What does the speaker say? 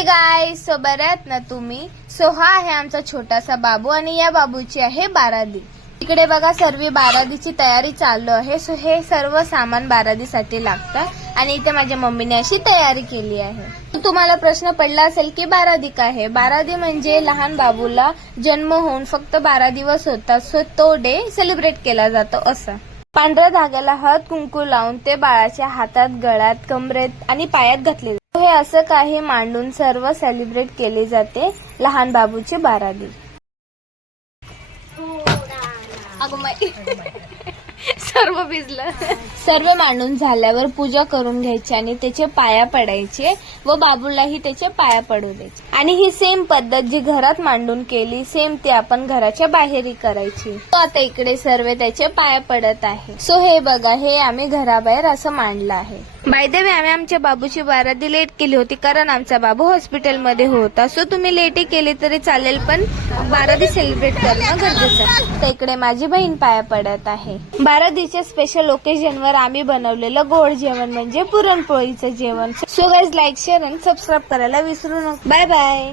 Hey guys, so बरे आहेत ना तुम्ही? सो हा आहे आमचा छोटासा बाबू आणि या बाबूची आहे बारादी. इकडे बघा सर्व बारादीची तयारी चालू आहे. सो हे सर्व सामान बारादीसाठी लागतं आणि इथे माझ्या मम्मीने अशी तयारी केली आहे. तुम्हाला प्रश्न पडला असेल की बारादी काय आहे? बारादी म्हणजे लहान बाबूला जन्म होऊन फक्त 12 दिवस होतात, सो तो डे सेलिब्रेट केला जातो असं. पांढऱ्या धाग्याला हळद कुंकू लावून ते बाळाच्या हातात, गळ्यात, कमरेत आणि पायात घातले जाते. हे असं काही मांडून सर्व सेलिब्रेट केले जाते लहान बाबूची बारादी. सर्व भिजलं. सर्व मांडून झाल्यावर पूजा करून घ्यायची आणि त्याचे पाया पडायचे व बाबूलाही त्याचे पाया पडू द्यायचे. आणि ही सेम पद्धत जी घरात मांडून केली, सेम ती आपण घराच्या बाहेरही करायची. तो आता इकडे सर्व त्याचे पाया पडत आहे. सो हे बघा, हे आम्ही घराबाहेर असं मांडलं आहे. बाय द वे, आम्ही आमच्या बाबूची बारादी लेट केली होती कारण आमचा बाबू हॉस्पिटलमध्ये होता. सो तुम्ही लेटही केली तरी चालेल, पण बारादी सेलिब्रेट करणं गरजेचं आहे. तर इकडे माझी बहीण पाया पडत आहे. बारादीच्या स्पेशल ओकेजनवर आम्ही बनवलेलं गोड जेवण म्हणजे पुरणपोळीचं जेवण. सो गाईज, लाईक, शेअर आणि सबस्क्राईब करायला विसरू नका. Bye bye.